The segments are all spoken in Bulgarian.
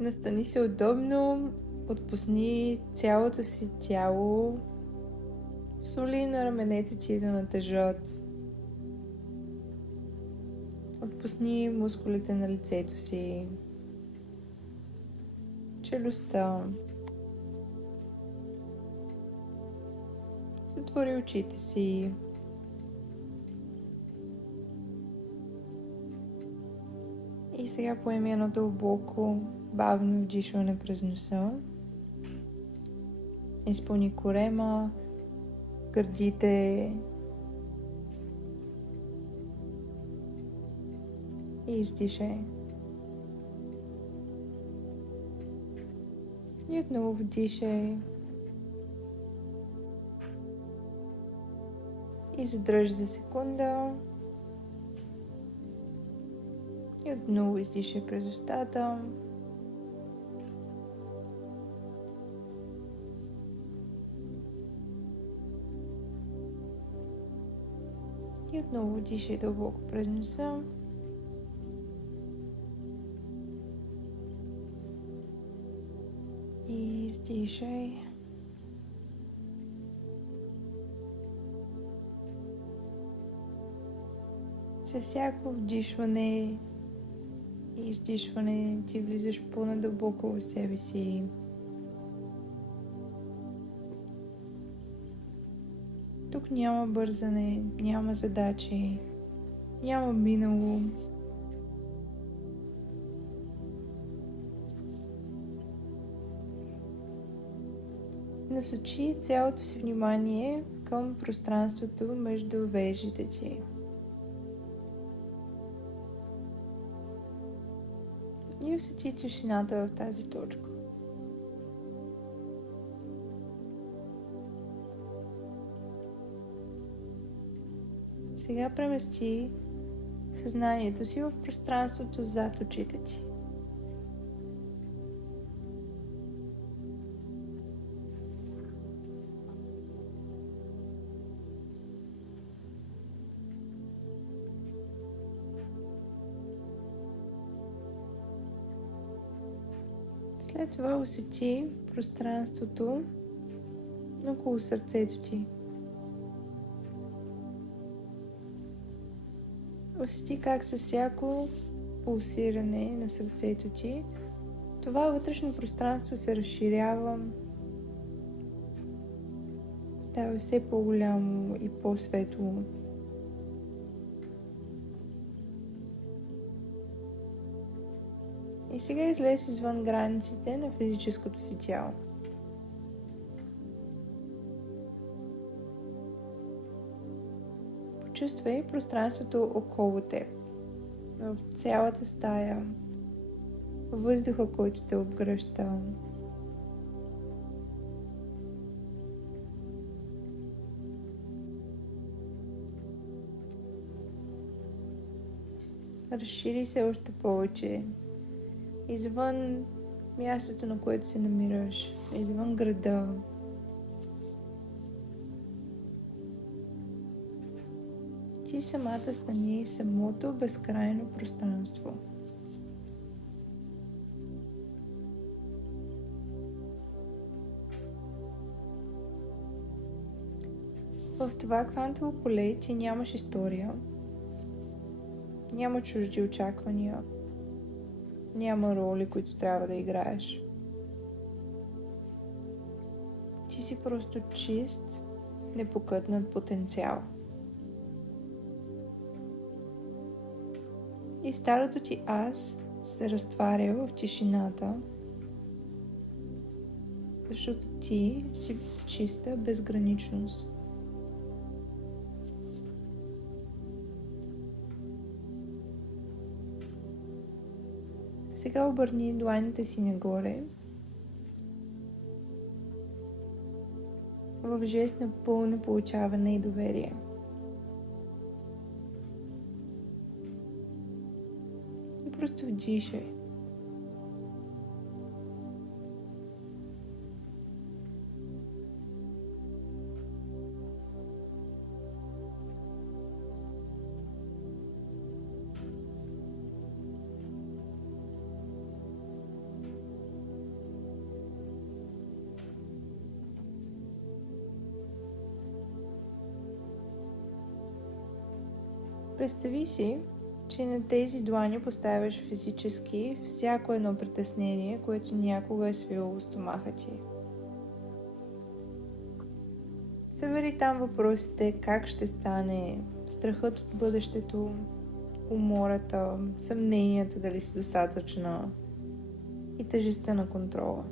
Настани се удобно, отпусни цялото си тяло, соли на раменете ти да натежат. Отпусни мускулите на лицето си, челюстта. Затвори очите си. И сега поеми едно дълбоко, бавно вдишване през носа. Изпълни корема, гърдите и издишай. И отново вдишай. И задръж за секунда. И отново издишай през устата. И отново дишай дълбоко през носа. И издишай. С всяко вдишване и издишване ти влизаш по-надълбоко в себе си. Тук няма бързане, няма задачи, няма минало. Насочи цялото си внимание към пространството между вежите ти. И усети тишината в тази точка. Сега премести съзнанието си в пространството зад очите ти. След това усети пространството около сърцето ти. Усети как със всяко пулсиране на сърцето ти това вътрешно пространство се разширява, става все по-голямо и по-светло. И сега излез извън границите на физическото си тяло. Почувствай пространството около теб, в цялата стая, въздуха, който те обгръща. Разшири се още повече, извън мястото, на което се намираш, извън града. Ти самата стани в самото безкрайно пространство. В това квантово поле ти нямаш история, няма чужди очаквания, няма роли, които трябва да играеш. Ти си просто чист, непокътнат потенциал. И старото ти аз се разтваря в тишината, защото ти си чиста безграничност. Сега обърни дланите си нагоре в жест на пълно получаване и доверие. И просто вдишай. представи си, че на тези длани поставяш физически всяко едно притеснение, което някога е свило стомаха ти. Събери там въпросите как ще стане, страхът от бъдещето, умората, съмненията дали си достатъчна и тежестта на контрола.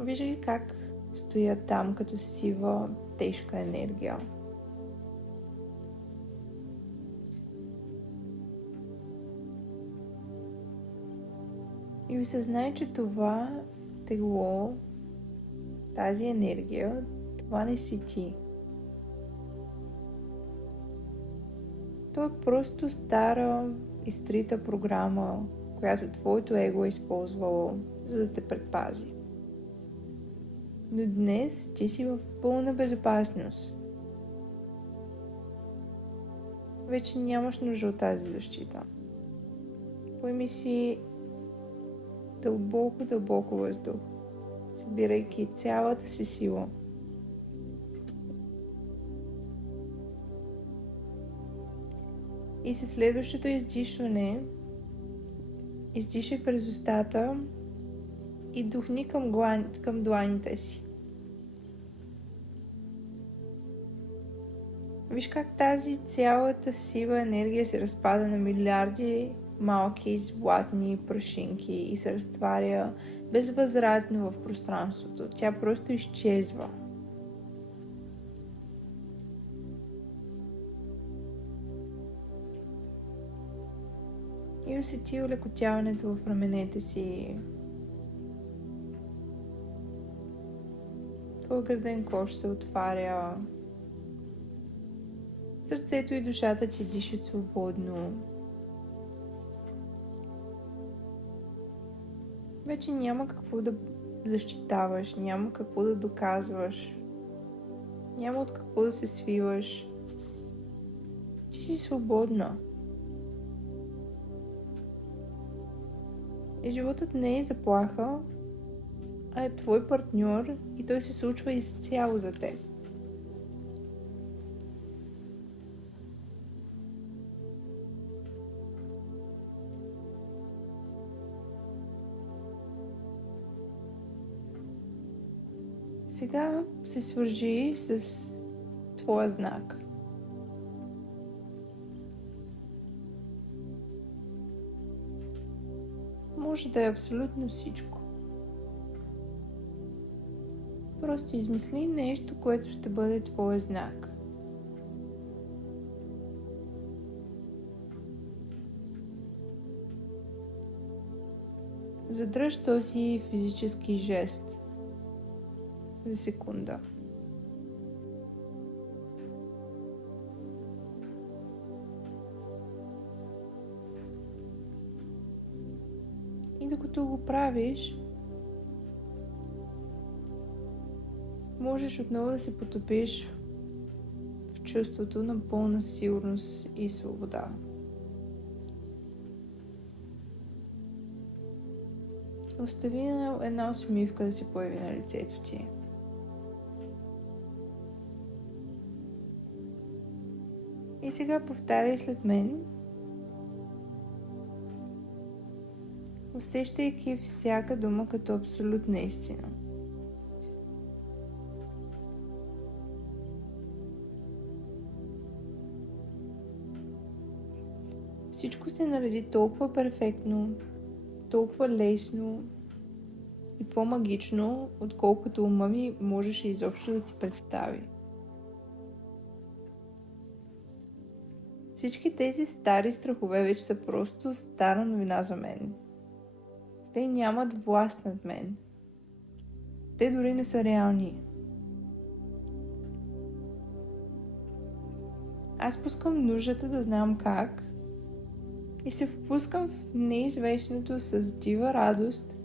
Виждай как стоят там като сива, тежка енергия. И осъзнай, че това тегло, тази енергия, това не си ти. То е просто стара, изтрита програма, която твоето его е използвало, за да те предпази. Но днес ти си в пълна безопасност. Вече нямаш нужда от тази защита. Поеми си дълбоко въздух, събирайки цялата си сила. И със следващото издишване, издишай през устата и духни към дланите си. Виж как тази цялата сива енергия се разпада на милиарди малки златни прашинки и се разтваря безвъзвратно в пространството. Тя просто изчезва. И усети улекотяването в раменете си. Твой гърден кош се отваря. Сърцето и душата ти дишат свободно. Вече няма какво да защитаваш, няма какво да доказваш, няма от какво да се свиваш. Ти си свободна. И животът не е заплаха, а е твой партньор и той се случва изцяло за теб. Сега се свържи с твоя знак. Може да е абсолютно всичко. Просто измисли нещо, което ще бъде твоя знак. Задръж този физически жест за секунда. И докато го правиш, можеш отново да се потопиш в чувството на пълна сигурност и свобода. Остави една усмивка да се появи на лицето ти. И сега повтаряй след мен, усещайки всяка дума като абсолютна истина. Всичко се нареди толкова перфектно, толкова лесно и по-магично, отколкото ума ми можеше изобщо да си представи. Всички тези стари страхове вече са просто стара новина за мен. Те нямат власт над мен. Те дори не са реални. Аз пускам нуждата да знам как и се впускам в неизвестното с дива радост,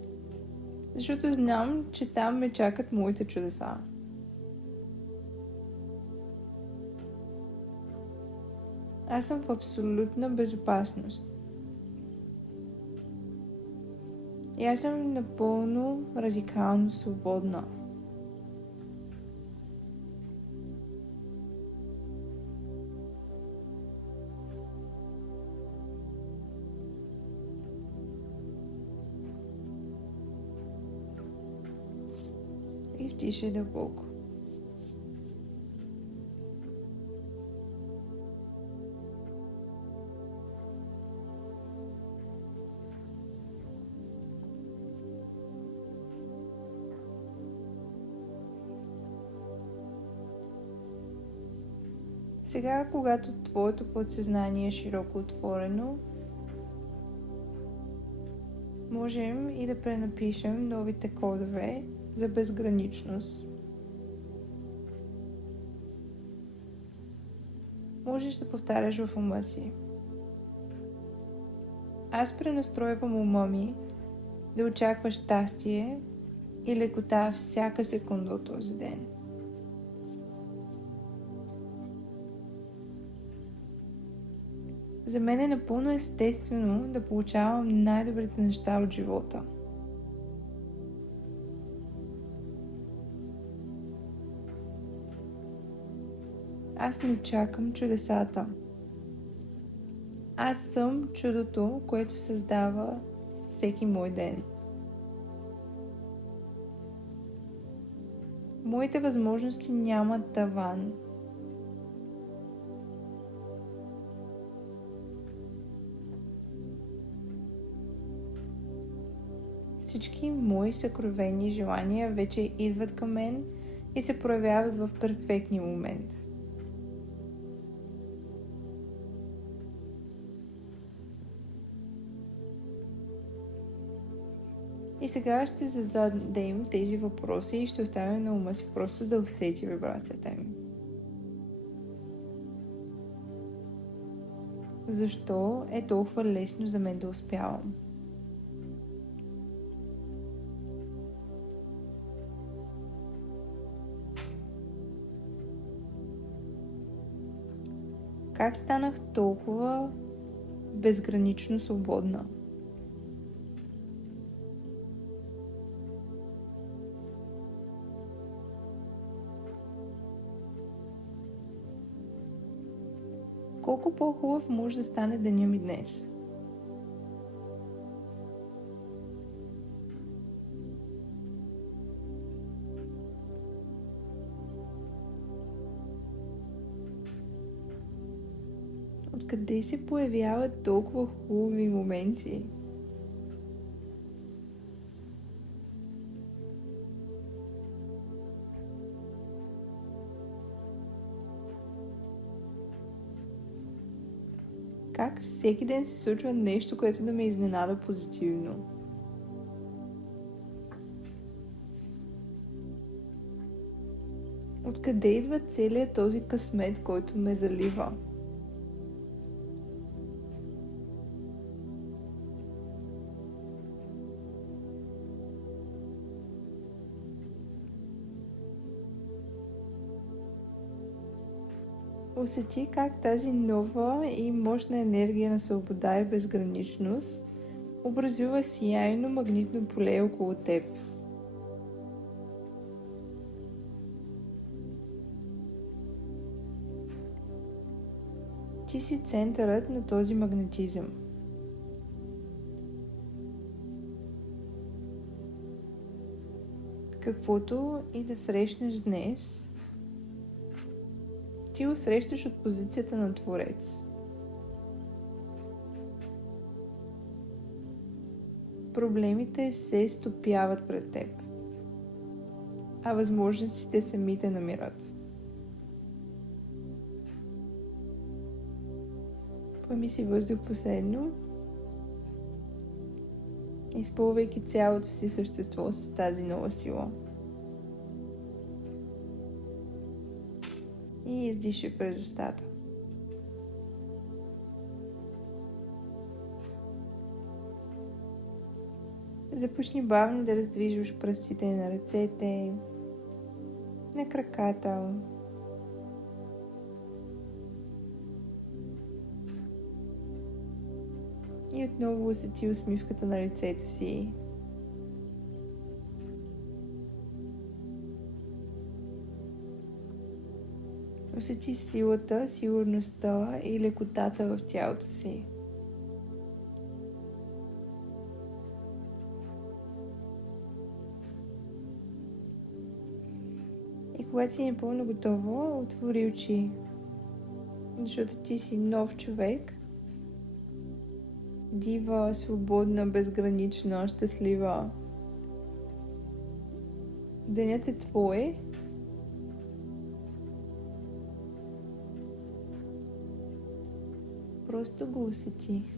защото знам, че там ме чакат моите чудеса. Аз съм в абсолютна безопасност. И аз съм напълно радикално свободна. Вдишай дълбоко. Сега, когато твоето подсъзнание е широко отворено, можем и да пренапишем новите кодове за безграничност. Можеш да повтаряш в ума си: аз пренастройвам ума ми да очаква щастие и лекота всяка секунда от този ден. За мен е напълно естествено да получавам най-добрите неща от живота. Аз не чакам чудесата. Аз съм чудото, което създава всеки мой ден. Моите възможности нямат таван. Всички мои съкровени желания вече идват към мен и се проявяват в перфектния момент. И сега ще зададем тези въпроси и ще оставим на ума си просто да усети вибрацията им. Защо е толкова лесно за мен да успявам? Как станах толкова безгранично свободна? Колко по-хубав може да стане деня ми днес? Откъде се появяват толкова хубави моменти? Как всеки ден се случва нещо, което да ме изненада позитивно? Откъде идва целият този късмет, който ме залива? Усети как тази нова и мощна енергия на свобода и безграничност образува сияйно магнитно поле около теб. Ти си центърът на този магнетизъм. Каквото и да срещнеш днес, ти го срещаш от позицията на Творец. Проблемите се стопяват пред теб, а възможностите сами те намират. Поеми си въздух последно, изпълвайки цялото си същество с тази нова сила. И издишай през устата. Започни бавно да раздвижваш пръстите на ръцете, на краката. И отново усети усмивката на лицето си. Усети силата, сигурността и лекотата в тялото си. когато си напълно готова, отвори очи. Защото ти си нов човек. Дива, свободна, безгранична, щастлива. Денят е твой. Просто го усети.